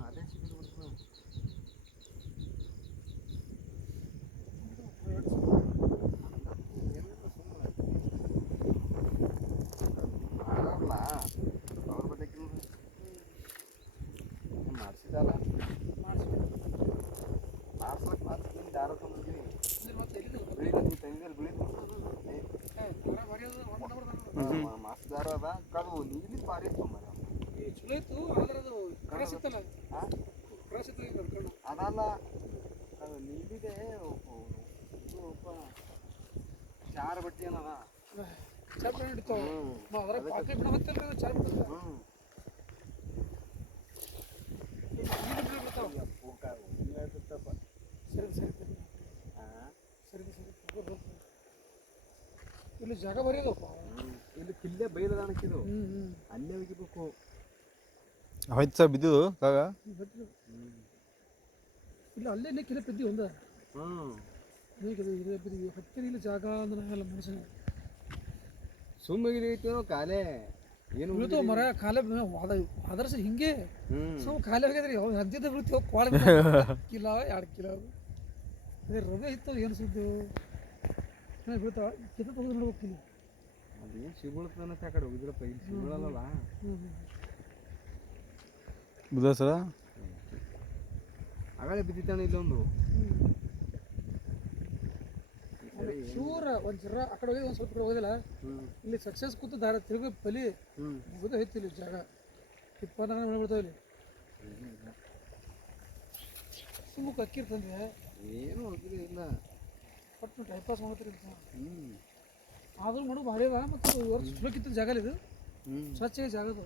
ಅದೇ ಸಿಗುತ್ತೆ ಅವ್ರ ಬದಕ್ಕೆ ಮಾಡಿಸಿದಲ್ಲ ಮಾಡ್ಸ್ಲಿಕ್ಕೆ ದಾರ ತಂದಿದ್ದೀನಿ ಮಾಸ್ದಾರ ಅದ ಕದು ನೀಲಿ ಭಾರಿ ಇತ್ತು ಮರ ಚಲೋ ಇತ್ತು ಆದ್ರೆ ಅದು ಕ್ರಾಸ್ ಇತ್ತಲ್ಲ ಕ್ರಾಸ್ ಇತ್ತು ಅದಲ್ಲ ಅದು ನೀಲಿದೆ ಚಾರ ಬಟ್ಟೆ ಏನದ ಚಾರ್ ಬಟ್ಟೆ ಹಿಡಿತಾವ ಅದ್ರ ಪಾಕೆಟ್ ಬಿಡ ಹತ್ತಲ್ರಿ ಅದು ಚಾರ್ ಬಟ್ಟೆ ಸರಿ ಸರಿ ಸರಿ ಸರಿ ಇಲ್ಲಿ ಜಾಗ ಬರೀ ಅದಪ್ಪ ಇಲ್ಲಿ ಕಿಲ್ಲೆ ಬೈಲದಾಣಕ್ಕಿದು ಅಲ್ಲೇ ಹೋಗಿಬೇಕು ಹೋಯ್ತು ಸರ್ ಬಿದ್ದು ಕಾಗ ಇಲ್ಲ ಅಲ್ಲೇ ಕಿಲೆ ಬಿದ್ದಿ ಒಂದ ಹತ್ತಿರ ಇಲ್ಲಿ ಜಾಗ ಅಂದ್ರೆ ಎಲ್ಲ ಮನುಷ್ಯನ ಸುಮ್ಮಗಿದೈತೇನೋ ಕಾಲೇ ಏನು ಬೀಳ್ತಾವ ಮರ ಕಾಲೇ ಅದರ್ಸ ಹಿಂಗೆ ಸುಮ್ಮ ಖಾಲಿ ಹೋಗಿದ್ರಿ ಹದ್ದಿದ್ದ ಬೀಳ್ತೀವಿ ಕೋಳ ಕಿಲೋ 2 ಕಿಲೋ ಅದೇ ರವೆ ಇತ್ತು ಏನು ಸುದ್ದು ಬೀಳ್ತಾವ ಕಿತ್ತ ತೆಗೆದು ನೋಡ್ಬೇಕು ಇಲ್ಲಿ ಅದೇನು ಸಿಗುಳ್ತಾನ ಆ ಕಡೆ ಹೋಗಿದ್ರಪ್ಪ ಇಲ್ಲಿ ಸಿಗುಳಲ್ಲ ಬುಧ ಸರ ಆಗಲೇ ಬಿದ್ದಿತ್ತಾನೆ ಇಲ್ಲೊಂದು ಶೂರ ಒಂದು ಜರ ಆ ಕಡೆ ಹೋಗಿ ಒಂದು ಸ್ವಲ್ಪ ಕಡೆ ಹೋಗೋದಿಲ್ಲ ಇಲ್ಲಿ ಸಕ್ಸಸ್ ಕೂತು ದಾರ ತಿರುಗಿ ಬಲಿ ಮುಗಿದ ಹೋಯ್ತು ಇಲ್ಲಿ ಜಾಗ 24 ಮಳೆ ಇಲ್ಲಿ ಸುಮ್ಮಕ್ಕೆ ಅಕ್ಕಿರ್ತಂದ್ರೆ ಏನು ಹೋಗಿಲ್ಲ ಇಲ್ಲ ಪಟ್ಟು ಟೈಮ್ ಪಾಸ್ ಮಾಡ್ತೀರಿ ಆದ್ರೂ ಮಾಡು ಭಾರಿ ಅದ ಮತ್ತು ವರ್ಷ ಸುಲಕ್ಕಿತ್ತು ಜಾಗ ಇದು ಸ್ವಚ್ಛ ಜಾಗದು